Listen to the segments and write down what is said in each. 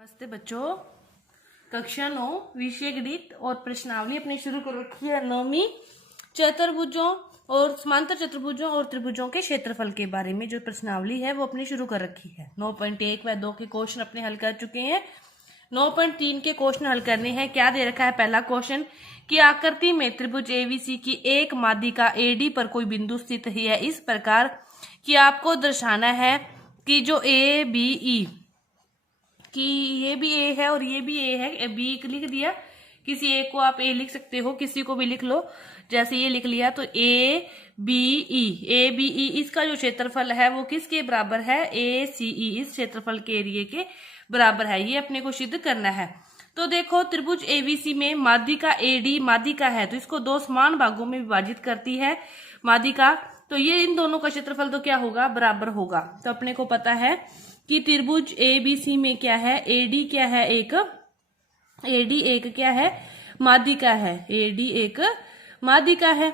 नमस्ते बच्चों। कक्षा 9 विषय गणित और प्रश्नावली अपनी शुरू कर रखी है। नौवीं चतुर्भुजों और समांतर चतुर्भुजों और त्रिभुजों के क्षेत्रफल के बारे में जो प्रश्नावली है वो अपनी शुरू कर रखी है। 9.1 व 2 के क्वेश्चन अपने हल कर चुके हैं। 9.3 के क्वेश्चन हल करने हैं। क्या दे रखा है? पहला क्वेश्चन कि आकृति में त्रिभुज एबीसी की एक माध्यिका एडी पर कोई बिंदु स्थित है इस प्रकार कि आपको दर्शाना है कि जो ए बी ई कि ये भी ए है और ये भी ए है। बी लिख दिया, किसी एक को आप ए लिख सकते हो, किसी को भी लिख लो। जैसे ये लिख लिया तो ए बी ई इसका जो क्षेत्रफल है वो किसके बराबर है? ए सी ई इस क्षेत्रफल के एरिया के बराबर है। ये अपने को सिद्ध करना है। तो देखो, त्रिभुज एबीसी में माध्यिका एडी माध्यिका है तो इसको दो समान भागों में विभाजित करती है माध्यिका। तो ये इन दोनों का क्षेत्रफल तो क्या होगा? बराबर होगा। तो अपने को पता है कि त्रिभुज एबीसी में क्या है? एडी क्या है? एडी एक क्या है? माध्यिका है। एडी एक माध्यिका है।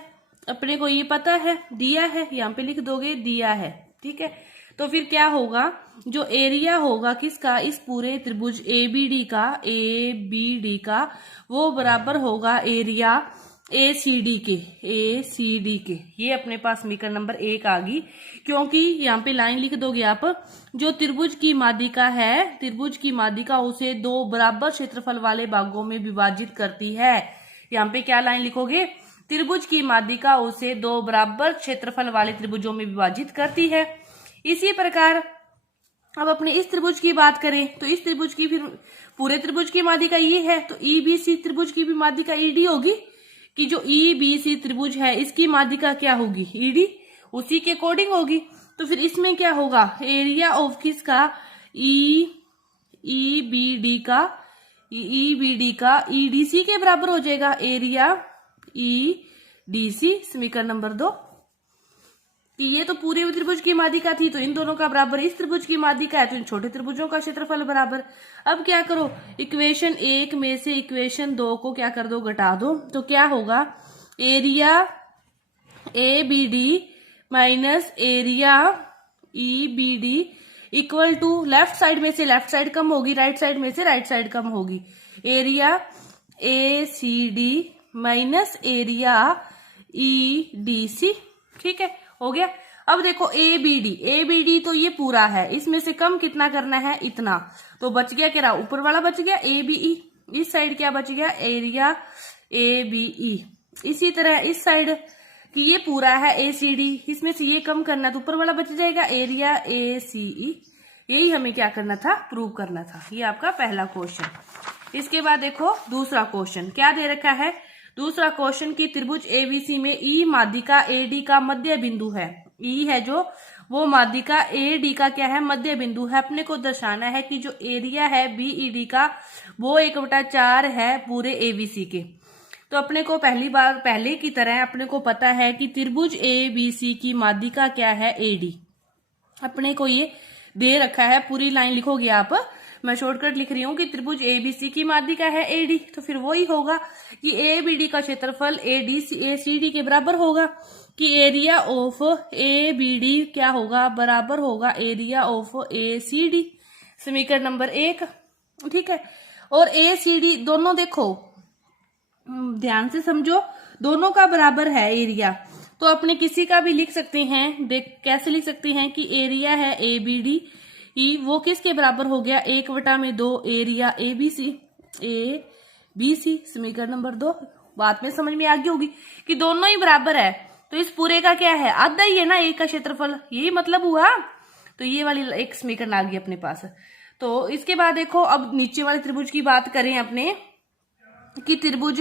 अपने को ये पता है, दिया है, यहाँ पे लिख दोगे दिया है। ठीक है, तो फिर क्या होगा? जो एरिया होगा किसका? इस पूरे त्रिभुज एबीडी का वो बराबर होगा एरिया एसीडी के। ये अपने पास समीकरण नंबर 1 आ गई, क्योंकि यहाँ पे लाइन लिख दोगे आप। जो त्रिभुज की माध्यिका है, त्रिभुज की माध्यिका उसे दो बराबर क्षेत्रफल वाले भागों में विभाजित करती है। यहाँ पे क्या लाइन लिखोगे? त्रिभुज की माध्यिका उसे दो बराबर क्षेत्रफल वाले त्रिभुजों में विभाजित करती है। इसी प्रकार अब अपने इस त्रिभुज की बात करें तो इस त्रिभुज की फिर पूरे त्रिभुज की माध्यिका ये है, तो ईबीसी त्रिभुज की भी माध्यिका ईडी होगी। कि जो ईबीसी त्रिभुज है इसकी माध्यिका क्या होगी? ईडी, उसी के अकॉर्डिंग होगी। तो फिर इसमें क्या होगा? एरिया ऑफ किसका? ईबीडी का ईडीसी के बराबर हो जाएगा। एरिया ईडीसी समीकरण नंबर 2 कि ये तो पूरे त्रिभुज की माध्यिका थी तो इन दोनों का बराबर इस त्रिभुज की माध्यिका है तो इन छोटे त्रिभुजों का क्षेत्रफल बराबर। अब क्या करो? इक्वेशन 1 में से इक्वेशन 2 को क्या कर दो? घटा दो। तो क्या होगा? Area A B D minus area E B D equal to left side में से लेफ्ट साइड कम होगी, राइट साइड में से राइट साइड कम होगी। Area A C D minus area E D C. ठीक है, हो गया। अब देखो एबीडी तो ये पूरा है, इसमें से कम कितना करना है? इतना। तो बच गया क्या? ऊपर वाला बच गया एबीई। इस साइड क्या बच गया? Area ABE. इसी तरह इस साइड कि ये पूरा है एसीडी, इसमें से ये कम करना तो ऊपर वाला बच जाएगा एरिया एसीई। यही हमें क्या करना था? प्रूव करना था। ये आपका पहला क्वेश्चन। इसके बाद देखो दूसरा क्वेश्चन क्या दे रखा है। दूसरा क्वेश्चन की त्रिभुज एबीसी में ई माध्यिका एडी का मध्य बिंदु है। ई है जो वो माध्यिका एडी का क्या है? मध्य बिंदु है। अपने को दर्शाना है कि जो एरिया है बीईडी का वो 1/4 है पूरे एबीसी के। तो अपने को पहले की तरह अपने को पता है कि त्रिभुज एबीसी की माध्यिका क्या है? एडी। अपने को ये दे रखा है, पूरी लाइन लिखोगे आप। मैं शॉर्टकट लिख रही हूँ कि त्रिभुज एबीसी की माध्यिका है एडी, तो फिर वही होगा कि एबीडी का क्षेत्रफल एसीडी के बराबर होगा। कि एरिया ऑफ एबीडी क्या होगा? बराबर होगा एरिया ऑफ एसीडी समीकरण नंबर 1। ठीक है, और एसीडी दोनों देखो ध्यान से समझो, दोनों का बराबर है एरिया। तो अपने किसी का भी लिख सकते हैं। देख कैसे लिख सकते हैं कि एरिया है एबीडी वो किसके बराबर हो गया? 1/2 एरिया एबीसी समीकरण नंबर 2। बात में समझ में आ गई होगी कि दोनों ही बराबर है। तो इस पूरे का क्या है? आधा ही है ना एक का क्षेत्रफल, यही मतलब हुआ। तो ये वाली एक समीकरण आ गई अपने पास। तो इसके बाद देखो, अब नीचे वाले त्रिभुज की बात करें अपने कि त्रिभुज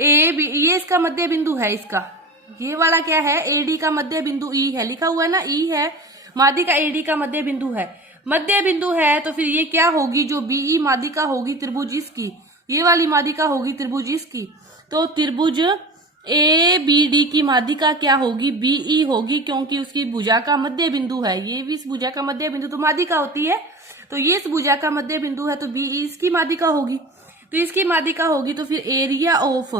ये इसका मध्य बिंदु है। इसका ये वाला क्या है? एडी का मध्य बिंदु ई है, लिखा हुआ है ना, ई है माध्यिका एडी का मध्य बिंदु है। मध्य बिंदु है तो फिर ये क्या होगी? जो बीई माध्यिका होगी त्रिभुज इसकी, ये वाली माध्यिका होगी त्रिभुज इसकी। तो त्रिभुज ए बी डी की माध्यिका क्या होगी? बीई होगी, क्योंकि उसकी भुजा का मध्य बिंदु है। ये भी इस भुजा का मध्य बिंदु तो माध्यिका होती है, तो ये इस भुजा का मध्य बिंदु है तो बीई इसकी माध्यिका होगी। तो इसकी माध्यिका होगी तो फिर एरिया ऑफ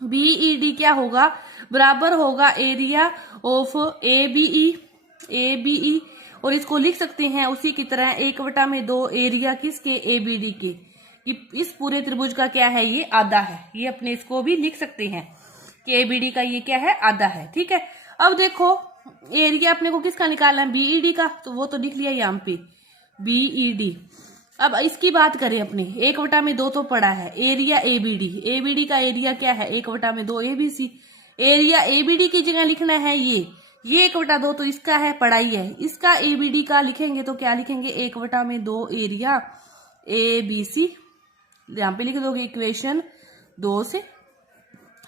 बीईडी क्या होगा? बराबर होगा एरिया ऑफ एबीई और इसको लिख सकते हैं उसी की तरह 1/2 एरिया किसके, एबीडी के, कि इस पूरे त्रिभुज का क्या है, ये आधा है। ये अपने इसको भी लिख सकते हैं कि एबीडी का ये क्या है, आधा है। ठीक है, अब देखो एरिया अपने को किसका निकालना है, बीईडी का, तो वो तो लिख लिया यहाँ पे बीईडी। अब इसकी बात करें अपने 1/2 तो पड़ा है, एरिया एबीडी, एबीडी का एरिया क्या है 1/2 एबीसी। एरिया एबीडी की जगह लिखना है ये 1/2 तो इसका है, पढ़ाई है, इसका एबीडी का लिखेंगे तो क्या लिखेंगे 1/2 एरिया एबीसी, यहाँ पे लिख दोगे इक्वेशन 2 से।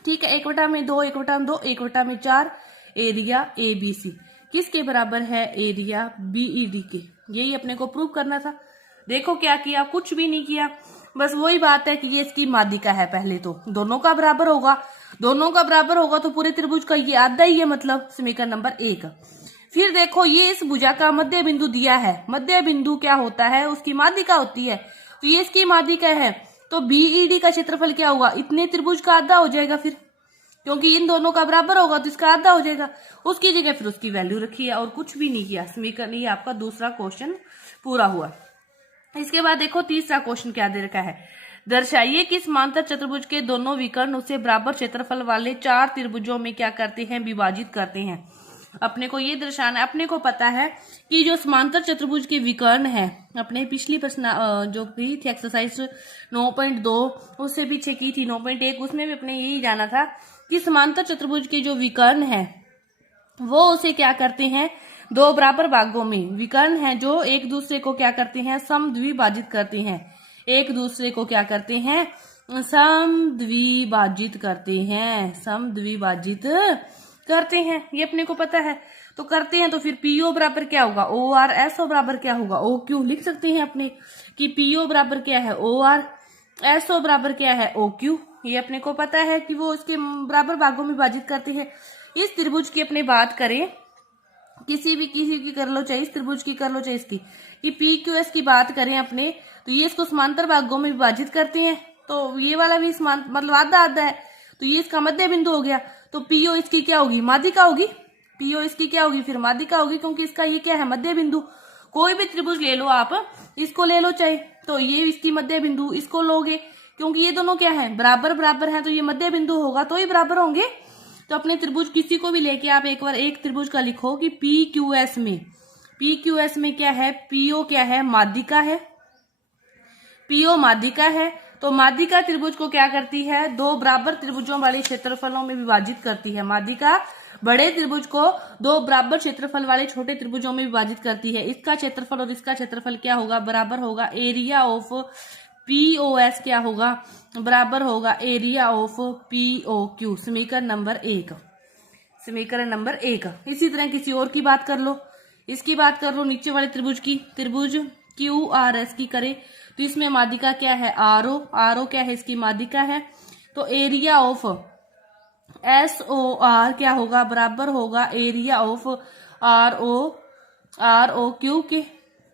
ठीक है, 1/2 1/2 1/4 एरिया एबीसी किसके बराबर है, एरिया बीईडी के। यही अपने को प्रूव करना था। देखो क्या किया, कुछ भी नहीं किया, बस वही बात है कि ये इसकी माध्यिका है। पहले तो दोनों का बराबर होगा, दोनों का बराबर होगा तो पूरे त्रिभुज का ये आधा ही है, मतलब समीकरण नंबर 1। फिर देखो ये इस भुजा का मध्य बिंदु दिया है, मध्य बिंदु क्या होता है, उसकी माध्यिका होती है, तो ये इसकी माध्यिका है, तो बीईडी का क्षेत्रफल क्या होगा, इतने त्रिभुज का आधा हो जाएगा फिर, क्योंकि इन दोनों का बराबर होगा तो इसका आधा हो जाएगा। उसकी जगह फिर उसकी वैल्यू रखी है और कुछ भी नहीं किया। समीकरण ये आपका दूसरा क्वेश्चन पूरा हुआ। इसके बाद देखो तीसरा क्वेश्चन क्या दे रखा है, दर्शाइए कि समांतर चतुर्भुज के दोनों विकर्ण उसे बराबर क्षेत्रफल वाले 4 त्रिभुजों में क्या करते हैं, विभाजित करते हैं। अपने को ये दर्शाना है, अपने को पता है कि जो समांतर चतुर्भुज के विकर्ण है, अपने पिछली प्रश्न जो की थी एक्सरसाइज 9.2 उससे पीछे की थी 9.1, उसमें भी अपने यही जाना था कि समांतर चतुर्भुज के जो विकर्ण है वो उसे क्या करते हैं, 2 बराबर भागों में, विकर्ण है जो एक दूसरे को क्या करते हैं, समद्विभाजित करते हैं, एक दूसरे को क्या करते हैं, समद्विभाजित करते हैं, समद्विभाजित करते हैं, ये अपने को पता है। तो करते हैं तो फिर पीओ बराबर क्या होगा, ओ आर, एसओ बराबर क्या होगा, ओ क्यू। लिख सकते हैं अपने कि पीओ बराबर क्या है, ओ आर, एसओ बराबर क्या है, ओ क्यू। ये अपने को पता है कि वो उसके बराबर भागों में विभाजित करते हैं। इस त्रिभुज की अपने बात करें, किसी की कर लो, चाहे इस त्रिभुज की कर लो चाहे इसकी, कि पी क्यू एस की बात करें अपने, तो ये इसको समांतर भागों में विभाजित करते हैं, तो ये वाला भी मतलब आधा आधा है, तो ये इसका मध्य बिंदु हो गया। तो पीओ इसकी क्या होगी, माध्यिका होगी, पीओ इसकी क्या होगी, फिर माध्यिका होगी, क्योंकि इसका ये क्या है, मध्य बिंदु। कोई भी त्रिभुज ले लो आप, इसको ले लो चाहे, तो ये इसकी मध्य बिंदु, इसको लोगे, क्योंकि ये दोनों क्या है, बराबर बराबर है, तो ये मध्य बिंदु होगा तो ही बराबर होंगे। तो अपने त्रिभुज किसी को भी लेके आप एक बार एक त्रिभुज का लिखो कि पी क्यू एस में क्या है, पीओ क्या है, माध्यिका है, पीओ माध्यिका है। तो माध्यिका त्रिभुज को क्या करती है, 2 बराबर त्रिभुजों वाले क्षेत्रफलों में विभाजित करती है। माध्यिका बड़े त्रिभुज को 2 बराबर क्षेत्रफल वाले छोटे त्रिभुजों में विभाजित करती है। इसका क्षेत्रफल और इसका क्षेत्रफल क्या होगा, बराबर होगा, एरिया ऑफ पीओएस क्या होगा, बराबर होगा एरिया ऑफ पीओक्यू। समीकरण नंबर 1, समीकरण नंबर 1। इसी तरह किसी और की बात कर लो, इसकी बात कर लो, नीचे वाले त्रिभुज की, त्रिभुज क्यू आर एस की करे तो इसमें माध्यिका क्या है, आर ओ, आर ओ क्या है, इसकी माध्यिका है, तो area of S O R क्या होगा, बराबर होगा area of R O Q के,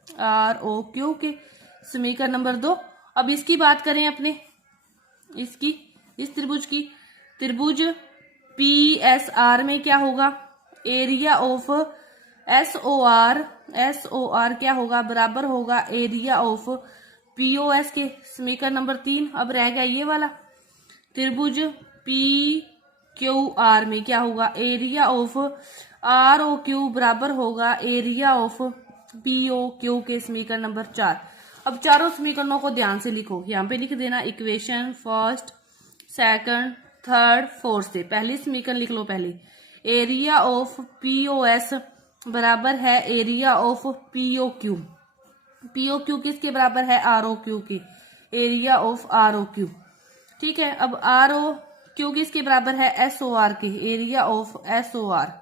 आर ओ क्यू के। समीकरण नंबर 2। अब इसकी बात करें अपने, इसकी, इस त्रिभुज की, त्रिभुज पी एस आर में क्या होगा, area of S O R क्या होगा, बराबर होगा एरिया ऑफ पीओएस के। समीकरण नंबर 3। अब रह गया ये वाला, त्रिभुज पी क्यू आर में क्या होगा, area of R O Q बराबर होगा एरिया ऑफ पीओ क्यू के। समीकरण नंबर 4। अब चारों समीकरणों को ध्यान से लिखो, यहाँ पे लिख देना equation first, second, third, fourth से। पहली समीकरण लिख लो पहले, एरिया ऑफ पीओएस बराबर है area of PO Q. PO Q किसके बराबर है, आर ओ क्यू के, area of R O Q. ठीक है, अब आर ओ क्यू किसके बराबर है, एस ओ आर के, area of S O R.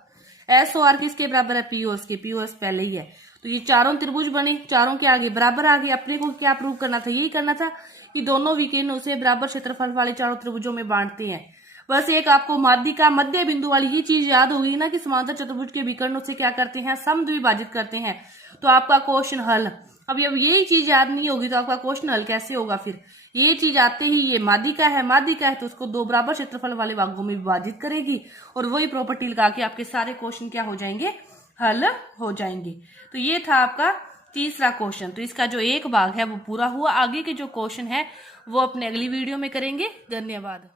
S O R किसके बराबर है, पीओएस के, पीओएस पहले ही है। तो ये चारों त्रिभुज बने, चारों के आगे बराबर आगे। अपने को क्या प्रूव करना था, यही करना था कि दोनों विकर्ण उसे बराबर क्षेत्रफल वाले चारों त्रिभुजों में बांटते हैं। बस एक आपको माध्यिका मध्य बिंदु वाली ये चीज याद होगी ना कि समांतर चतुर्भुज के विकर्ण उसे क्या करते हैं, समद्विभाजित करते हैं, तो आपका क्वेश्चन हल। अब यही चीज याद नहीं होगी तो आपका क्वेश्चन हल कैसे होगा। फिर ये चीज आते ही, ये माध्यिका है तो उसको 2 बराबर क्षेत्रफल वाले भागों में विभाजित करेगी और वही प्रॉपर्टी लगा के आपके सारे क्वेश्चन क्या हो जाएंगे, हल हो जाएंगे। तो ये था आपका तीसरा क्वेश्चन। तो इसका जो एक भाग है वो पूरा हुआ। आगे के जो क्वेश्चन है वो अपने अगली वीडियो में करेंगे। धन्यवाद।